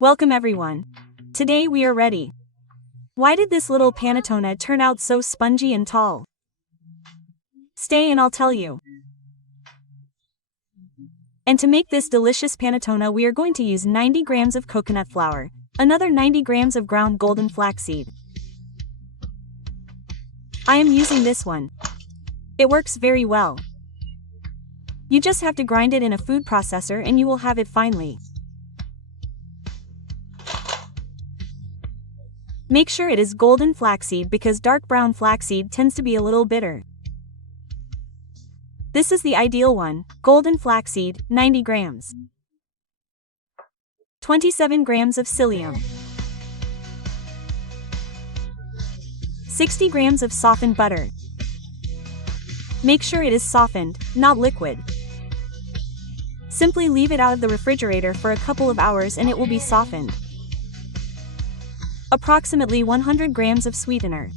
Welcome everyone. Today we are ready. Why did this little panettone turn out so spongy and tall? Stay and I'll tell you. And to make this delicious panettone we are going to use 90 grams of coconut flour, another 90 grams of ground golden flaxseed. I am using this one. It works very well. You just have to grind it in a food processor and you will have it finely. Make sure it is golden flaxseed because dark brown flaxseed tends to be a little bitter. This is the ideal one, golden flaxseed, 90 grams. 27 grams of psyllium. 60 grams of softened butter. Make sure it is softened, not liquid. Simply leave it out of the refrigerator for a couple of hours and it will be softened. Approximately 100 grams of sweetener.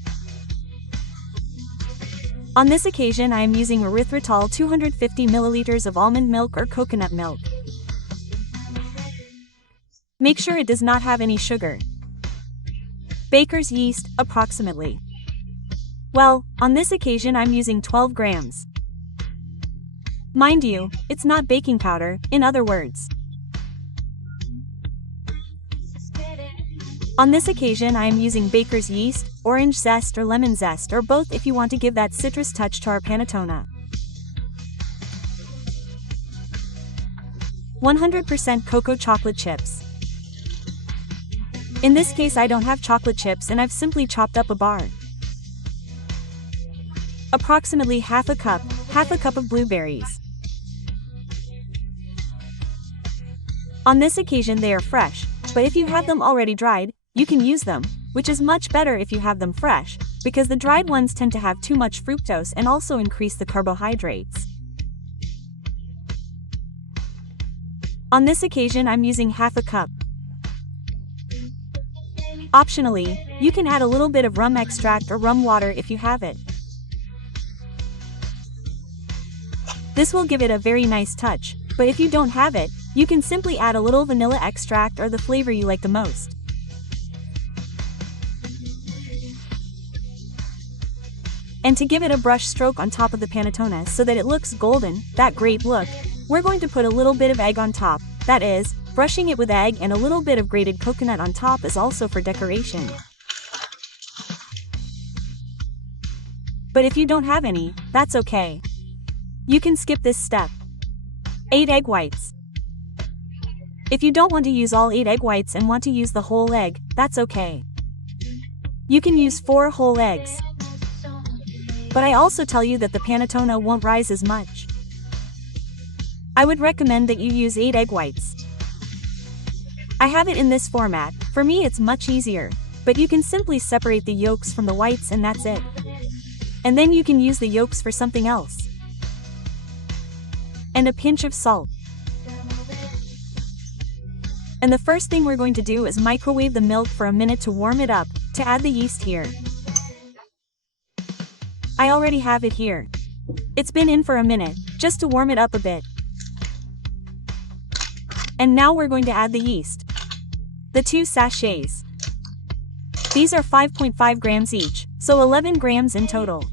On this occasion I am using erythritol 250 milliliters of almond milk or coconut milk. Make sure it does not have any sugar. Baker's yeast, approximately. Well, on this occasion I'm using 12 grams. Mind you, it's not baking powder, in other words. On this occasion I am using baker's yeast, orange zest or lemon zest or both if you want to give that citrus touch to our panettone. 100% cocoa chocolate chips. In this case I don't have chocolate chips and I've simply chopped up a bar. Approximately half a cup of blueberries. On this occasion they are fresh, but if you have them already dried, you can use them, which is much better if you have them fresh, because the dried ones tend to have too much fructose and also increase the carbohydrates. On this occasion I'm using half a cup. Optionally, you can add a little bit of rum extract or rum water if you have it. This will give it a very nice touch, but if you don't have it, you can simply add a little vanilla extract or the flavor you like the most. And to give it a brush stroke on top of the panettone so that it looks golden, that great look, we're going to put a little bit of egg on top, that is, brushing it with egg and a little bit of grated coconut on top is also for decoration. But if you don't have any, that's okay. You can skip this step. 8 egg whites. If you don't want to use all 8 egg whites and want to use the whole egg, that's okay. You can use 4 whole eggs. But I also tell you that the panettone won't rise as much. I would recommend that you use 8 egg whites. I have it in this format, for me it's much easier, but you can simply separate the yolks from the whites and that's it. And then you can use the yolks for something else. And a pinch of salt. And the first thing we're going to do is microwave the milk for a minute to warm it up, to add the yeast here. I already have it here. It's been in for a minute, just to warm it up a bit. And now we're going to add the yeast. The 2 sachets. These are 5.5 grams each, so 11 grams in total.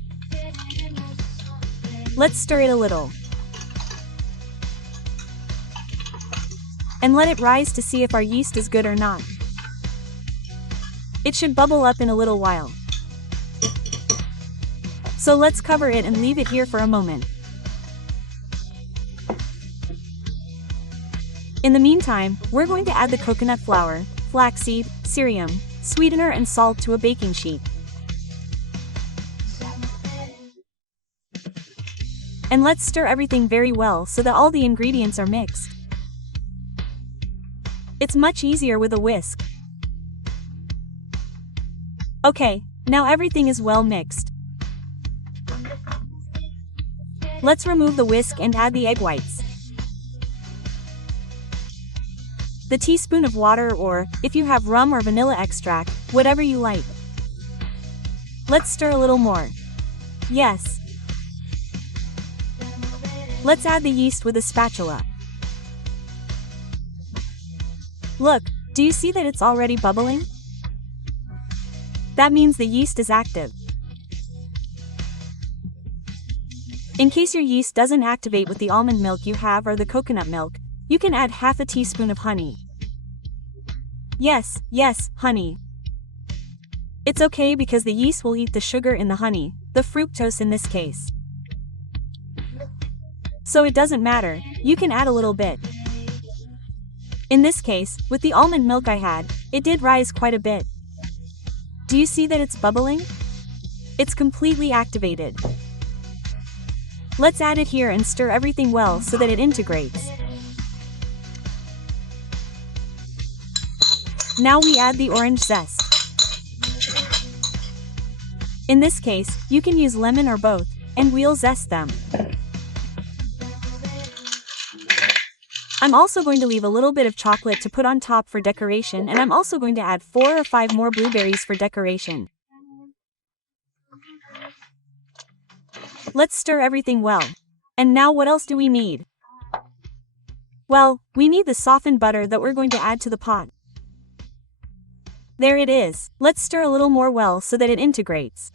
Let's stir it a little. And let it rise to see if our yeast is good or not. It should bubble up in a little while. So let's cover it and leave it here for a moment. In the meantime, we're going to add the coconut flour, flaxseed, psyllium, sweetener and salt to a baking sheet. And let's stir everything very well so that all the ingredients are mixed. It's much easier with a whisk. Okay, now everything is well mixed. Let's remove the whisk and add the egg whites. The teaspoon of water or, if you have rum or vanilla extract, whatever you like. Let's stir a little more. Yes. Let's add the yeast with a spatula. Look, Do you see that it's already bubbling? That means the yeast is active. In case your yeast doesn't activate with the almond milk you have or the coconut milk, you can add half a teaspoon of honey. Yes, honey. It's okay because the yeast will eat the sugar in the honey, the fructose in this case. So it doesn't matter, you can add a little bit. In this case, with the almond milk I had, it did rise quite a bit. Do you see that it's bubbling? It's completely activated. Let's add it here and stir everything well so that it integrates. Now we add the orange zest. In this case, you can use lemon or both, and we'll zest them. I'm also going to leave a little bit of chocolate to put on top for decoration, and I'm also going to add 4 or 5 more blueberries for decoration. Let's stir everything well. And now what else do we need? Well, we need the softened butter that we're going to add to the pot. There it is. Let's stir a little more well so that it integrates.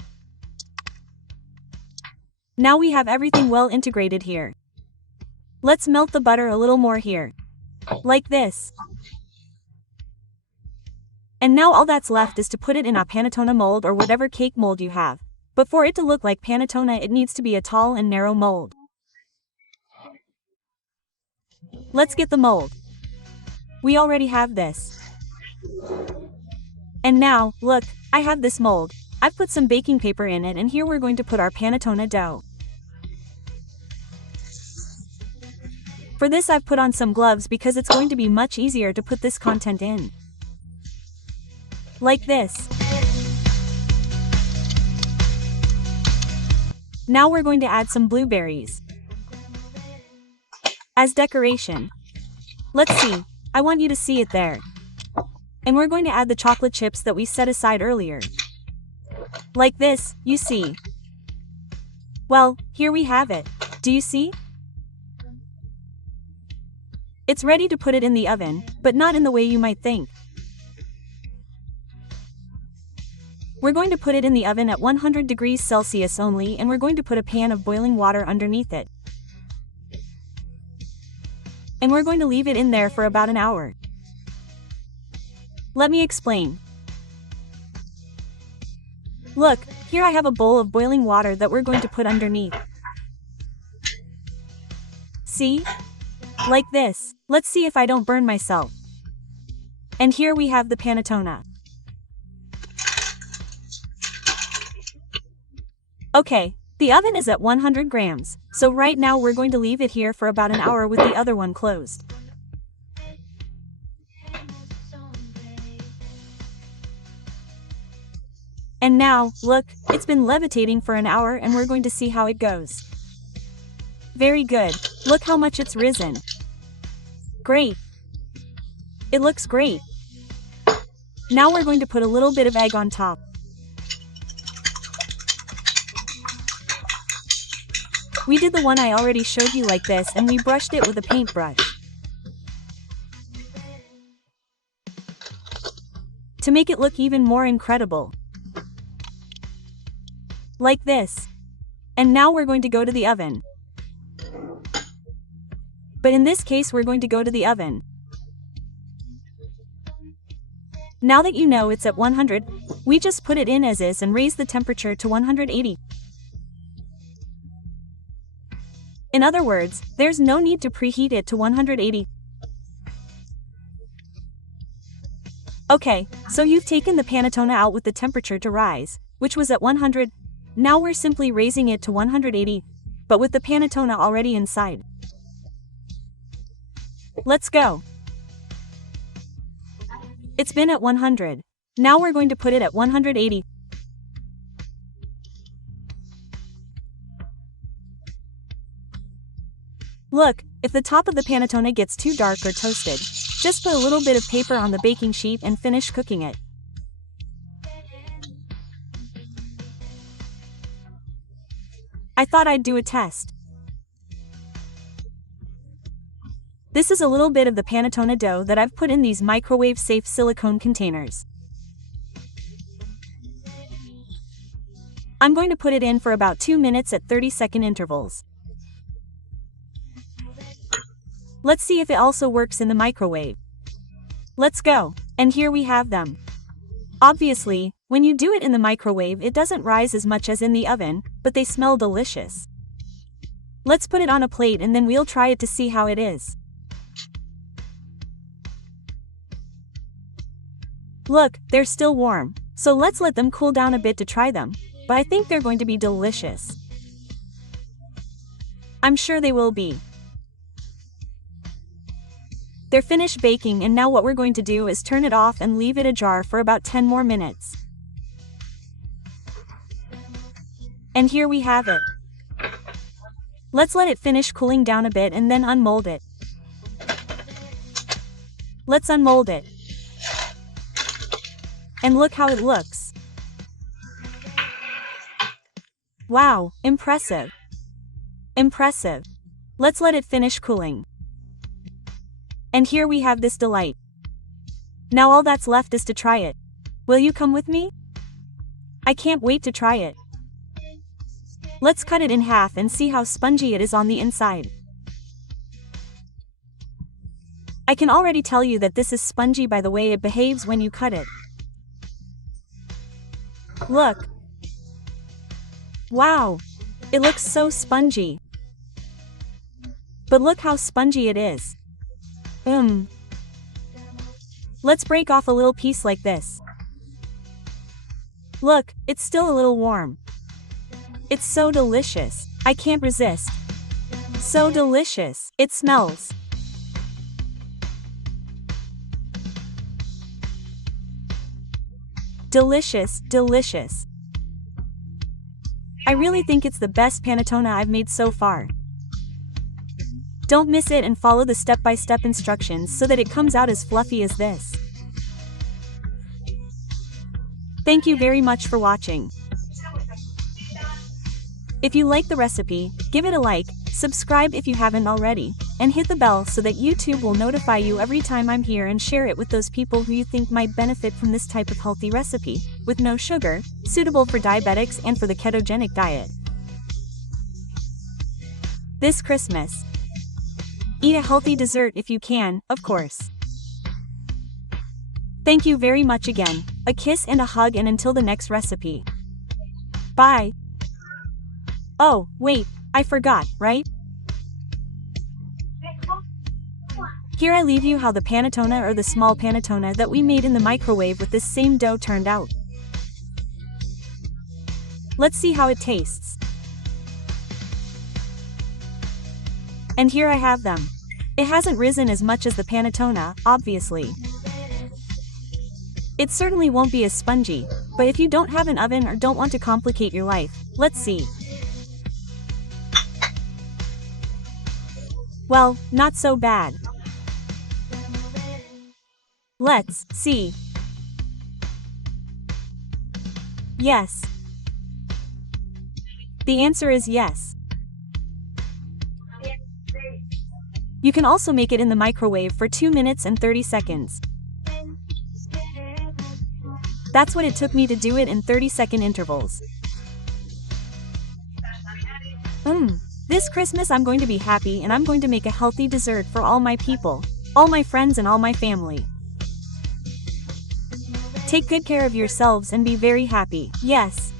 Now we have everything well integrated here. Let's melt the butter a little more here. Like this. And now all that's left is to put it in a panettone mold or whatever cake mold you have. But for it to look like panettone, it needs to be a tall and narrow mold. Let's get the mold. We already have this. And now, look, I have this mold. I've put some baking paper in it, and here we're going to put our panettone dough. For this I've put on some gloves because it's going to be much easier to put this content in. Like this. Now we're going to add some blueberries as decoration. Let's see, I want you to see it there. And we're going to add the chocolate chips that we set aside earlier. Like this, you see. Well, here we have it. Do you see? It's ready to put it in the oven, but not in the way you might think. We're going to put it in the oven at 100 degrees Celsius only, and we're going to put a pan of boiling water underneath it. And we're going to leave it in there for about an hour. Let me explain. Look, here I have a bowl of boiling water that we're going to put underneath. See? Like this. Let's see if I don't burn myself. And here we have the panettone. Okay, the oven is at 100 grams, so right now we're going to leave it here for about an hour with the other one closed. And now, look, it's been levitating for an hour and we're going to see how it goes. Very good, look how much it's risen. Great. It looks great. Now we're going to put a little bit of egg on top. We did the one I already showed you like this, and we brushed it with a paintbrush to make it look even more incredible. Like this. And now we're going to go to the oven. But in this case we're going to go to the oven. Now that you know it's at 100, we just put it in as is and raise the temperature to 180. In other words, there's no need to preheat it to 180. Okay, so you've taken the panettone out with the temperature to rise, which was at 100. Now we're simply raising it to 180, but with the panettone already inside. Let's go. It's been at 100. Now we're going to put it at 180. Look, if the top of the panettone gets too dark or toasted, just put a little bit of paper on the baking sheet and finish cooking it. I thought I'd do a test. This is a little bit of the panettone dough that I've put in these microwave-safe silicone containers. I'm going to put it in for about 2 minutes at 30-second intervals. Let's see if it also works in the microwave. Let's go. And here we have them. Obviously, when you do it in the microwave it doesn't rise as much as in the oven, but they smell delicious. Let's put it on a plate and then we'll try it to see how it is. Look, they're still warm, so let's let them cool down a bit to try them, but I think they're going to be delicious. I'm sure they will be. They're finished baking and now what we're going to do is turn it off and leave it ajar for about 10 more minutes. And here we have it. Let's let it finish cooling down a bit and then unmold it. Let's unmold it. And look how it looks. Wow, impressive. Impressive. Let's let it finish cooling. And here we have this delight. Now all that's left is to try it. Will you come with me? I can't wait to try it. Let's cut it in half and see how spongy it is on the inside. I can already tell you that this is spongy by the way it behaves when you cut it. Look. Wow. It looks so spongy. But look how spongy it is. Let's break off a little piece like this. Look, it's still a little warm. It's so delicious. I can't resist. So delicious. It smells. Delicious, delicious. I really think it's the best panettone I've made so far. Don't miss it and follow the step-by-step instructions so that it comes out as fluffy as this. Thank you very much for watching. If you like the recipe, give it a like, subscribe if you haven't already, and hit the bell so that YouTube will notify you every time I'm here, and share it with those people who you think might benefit from this type of healthy recipe, with no sugar, suitable for diabetics and for the ketogenic diet. This Christmas, eat a healthy dessert if you can, of course. Thank you very much again, a kiss and a hug, and until the next recipe. Bye. Oh, wait, I forgot, right? Here I leave you how the panettone or the small panettone that we made in the microwave with this same dough turned out. Let's see how it tastes. And here I have them. It hasn't risen as much as the panettone, obviously. It certainly won't be as spongy, but if you don't have an oven or don't want to complicate your life, let's see. Well, not so bad. Let's see. Yes. The answer is yes. You can also make it in the microwave for 2 minutes and 30 seconds. That's what it took me to do it in 30-second intervals. This Christmas I'm going to be happy, and I'm going to make a healthy dessert for all my people, all my friends and all my family. Take good care of yourselves and be very happy. Yes.